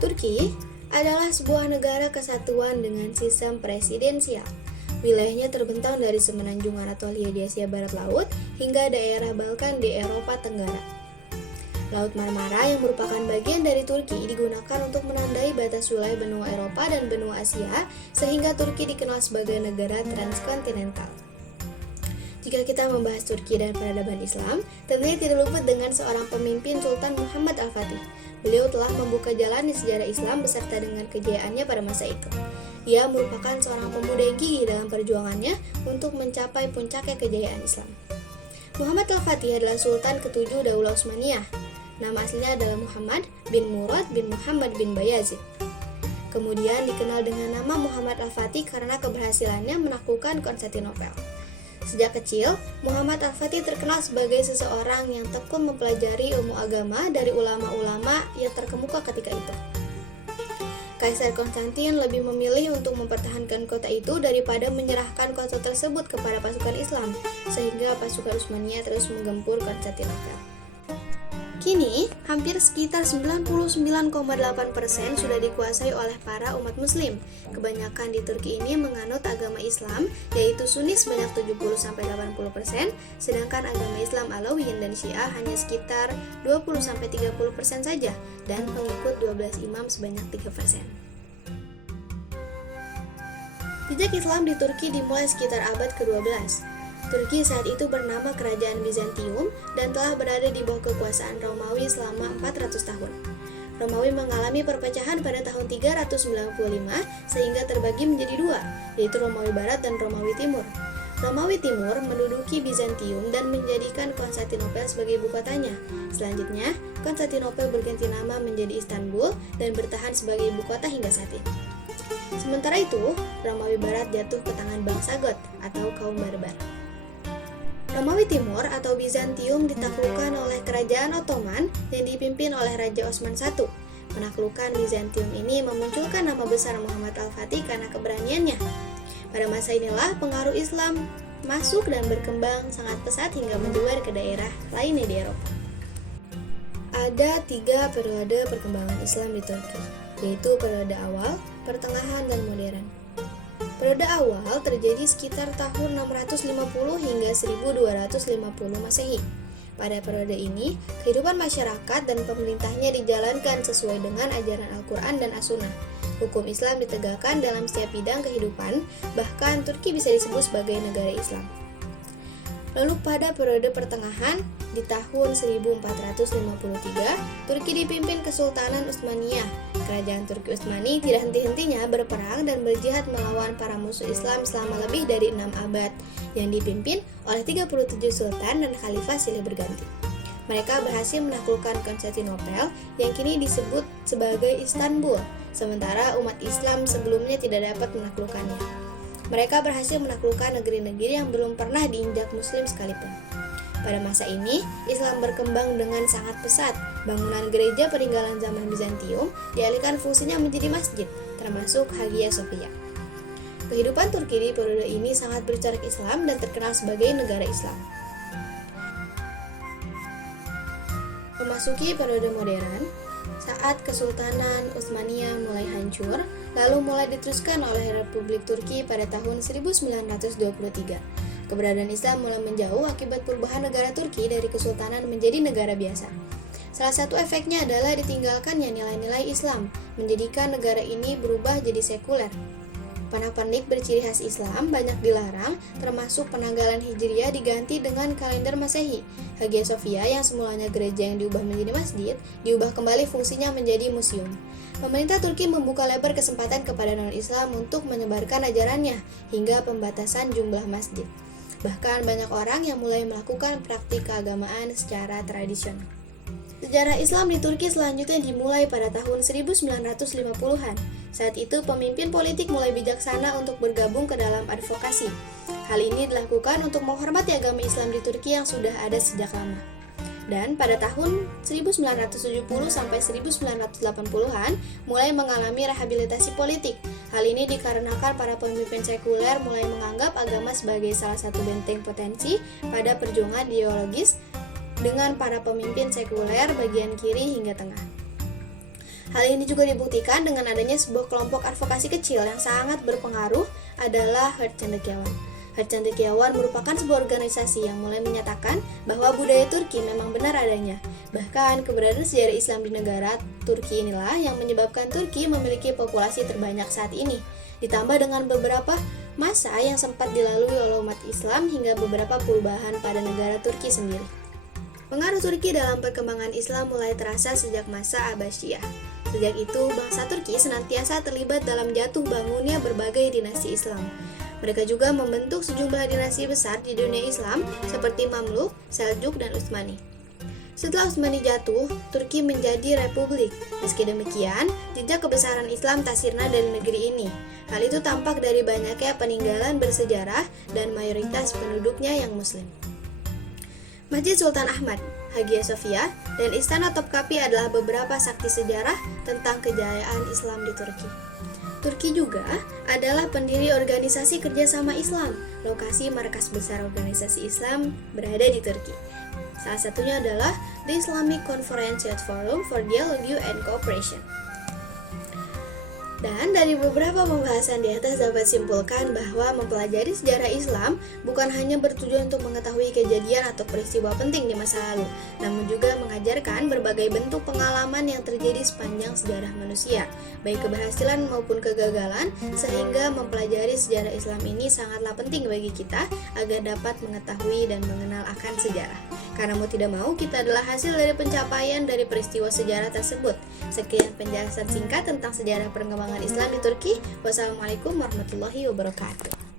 Turki adalah sebuah negara kesatuan dengan sistem presidensial. Wilayahnya terbentang dari semenanjung Anatolia di Asia Barat Laut hingga daerah Balkan di Eropa Tenggara. Laut Marmara yang merupakan bagian dari Turki digunakan untuk menandai batas wilayah benua Eropa dan benua Asia, sehingga Turki dikenal sebagai negara transkontinental. Jika kita membahas Turki dan peradaban Islam, tentunya tidak luput dengan seorang pemimpin Sultan Muhammad Al-Fatih. Beliau telah membuka jalan di sejarah Islam beserta dengan kejayaannya pada masa itu. Ia merupakan seorang pemuda yang gigih dalam perjuangannya untuk mencapai puncaknya kejayaan Islam. Muhammad Al-Fatih adalah Sultan ke-7 Daulah Utsmaniyah. Nama aslinya adalah Muhammad bin Murad bin Muhammad bin Bayazid. Kemudian dikenal dengan nama Muhammad Al-Fatih karena keberhasilannya menaklukkan Konstantinopel. Sejak kecil, Muhammad Al-Fatih terkenal sebagai seseorang yang tekun mempelajari ilmu agama dari ulama-ulama yang terkemuka ketika itu. Kaisar Konstantin lebih memilih untuk mempertahankan kota itu daripada menyerahkan kota tersebut kepada pasukan Islam, sehingga pasukan Utsmaniyah terus menggempur Konstantinopel. Kini, hampir sekitar 99,8% sudah dikuasai oleh para umat muslim. Kebanyakan di Turki ini menganut agama Islam, yaitu Sunni sebanyak 70-80%, sedangkan agama Islam Alawiyin dan Syiah hanya sekitar 20-30% saja, dan pengikut 12 imam sebanyak 3%. Jejak Islam di Turki dimulai sekitar abad ke-12. Turki saat itu bernama Kerajaan Bizantium dan telah berada di bawah kekuasaan Romawi selama 400 tahun. Romawi mengalami perpecahan pada tahun 395 sehingga terbagi menjadi dua, yaitu Romawi Barat dan Romawi Timur. Romawi Timur menduduki Bizantium dan menjadikan Konstantinopel sebagai ibu kotanya. Selanjutnya, Konstantinopel berganti nama menjadi Istanbul dan bertahan sebagai ibu kota hingga saat ini. Sementara itu, Romawi Barat jatuh ke tangan bangsa Goth atau kaum barbar. Romawi Timur atau Bizantium ditaklukkan oleh Kerajaan Ottoman yang dipimpin oleh Raja Osman I. Penaklukan Bizantium ini memunculkan nama besar Muhammad Al-Fatih karena keberaniannya. Pada masa inilah pengaruh Islam masuk dan berkembang sangat pesat hingga menyebar ke daerah lainnya di Eropa. Ada 3 periode perkembangan Islam di Turki, yaitu periode awal, pertengahan, dan modern. Periode awal terjadi sekitar tahun 650 hingga 1250 Masehi. Pada periode ini, kehidupan masyarakat dan pemerintahnya dijalankan sesuai dengan ajaran Al-Quran dan As-Sunnah. Hukum Islam ditegakkan dalam setiap bidang kehidupan, bahkan Turki bisa disebut sebagai negara Islam. Lalu pada periode pertengahan, di tahun 1453, Turki dipimpin Kesultanan Utsmaniyah. Kerajaan Turki Utsmani tidak henti-hentinya berperang dan berjihad melawan para musuh Islam selama lebih dari 6 abad, yang dipimpin oleh 37 sultan dan khalifah silih berganti. Mereka berhasil menaklukkan Konstantinopel yang kini disebut sebagai Istanbul, sementara umat Islam sebelumnya tidak dapat menaklukkannya. Mereka berhasil menaklukkan negeri-negeri yang belum pernah diinjak Muslim sekalipun. Pada masa ini, Islam berkembang dengan sangat pesat. Bangunan gereja peninggalan zaman Bizantium dialihkan fungsinya menjadi masjid, termasuk Hagia Sophia. Kehidupan Turki di periode ini sangat bercorak Islam dan terkenal sebagai negara Islam. Memasuki periode modern, saat Kesultanan Utsmaniyah mulai hancur, lalu mulai diteruskan oleh Republik Turki pada tahun 1923. Keberadaan Islam mulai menjauh akibat perubahan negara Turki dari kesultanan menjadi negara biasa. Salah satu efeknya adalah ditinggalkannya nilai-nilai Islam, menjadikan negara ini berubah jadi sekuler. Pernak-pernik berciri khas Islam banyak dilarang, termasuk penanggalan Hijriah diganti dengan kalender Masehi. Hagia Sophia yang semulanya gereja yang diubah menjadi masjid, diubah kembali fungsinya menjadi museum. Pemerintah Turki membuka lebar kesempatan kepada non-Islam untuk menyebarkan ajarannya, hingga pembatasan jumlah masjid. Bahkan banyak orang yang mulai melakukan praktik keagamaan secara tradisional. Sejarah Islam di Turki selanjutnya dimulai pada tahun 1950-an. Saat itu pemimpin politik mulai bijaksana untuk bergabung ke dalam advokasi. Hal ini dilakukan untuk menghormati agama Islam di Turki yang sudah ada sejak lama. Dan pada tahun 1970 sampai 1980-an mulai mengalami rehabilitasi politik. Hal ini dikarenakan para pemimpin sekuler mulai menganggap agama sebagai salah satu benteng potensi pada perjuangan ideologis dengan para pemimpin sekuler bagian kiri hingga tengah. Hal ini juga dibuktikan dengan adanya sebuah kelompok advokasi kecil yang sangat berpengaruh adalah Herd Cendekiawan. Herd Cendekiawan merupakan sebuah organisasi yang mulai menyatakan bahwa budaya Turki memang benar adanya. Bahkan keberadaan sejarah Islam di negara Turki inilah yang menyebabkan Turki memiliki populasi terbanyak saat ini. Ditambah dengan beberapa masa yang sempat dilalui oleh umat Islam hingga beberapa perubahan pada negara Turki sendiri. Pengaruh Turki dalam perkembangan Islam mulai terasa sejak masa Abbasiyah. Sejak itu, bangsa Turki senantiasa terlibat dalam jatuh bangunnya berbagai dinasti Islam. Mereka juga membentuk sejumlah dinasti besar di dunia Islam seperti Mamluk, Seljuk, dan Utsmani. Setelah Utsmani jatuh, Turki menjadi republik. Meski demikian, jejak kebesaran Islam tak sirna dari negeri ini. Hal itu tampak dari banyaknya peninggalan bersejarah dan mayoritas penduduknya yang Muslim. Masjid Sultan Ahmad, Hagia Sophia, dan Istana Topkapi adalah beberapa saksi sejarah tentang kejayaan Islam di Turki. Turki juga adalah pendiri organisasi kerjasama Islam. Lokasi markas besar organisasi Islam berada di Turki. Salah satunya adalah The Islamic Conference Youth Forum for Dialogue and Cooperation. Dan dari beberapa pembahasan di atas dapat simpulkan bahwa mempelajari sejarah Islam bukan hanya bertujuan untuk mengetahui kejadian atau peristiwa penting di masa lalu, namun juga mengajarkan berbagai bentuk pengalaman yang terjadi sepanjang sejarah manusia, baik keberhasilan maupun kegagalan, sehingga mempelajari sejarah Islam ini sangatlah penting bagi kita agar dapat mengetahui dan mengenal akan sejarah. Karena mau tidak mau, kita adalah hasil dari pencapaian dari peristiwa sejarah tersebut. Sekian penjelasan singkat tentang sejarah perkembangan Islam di Turki. Wassalamualaikum warahmatullahi wabarakatuh.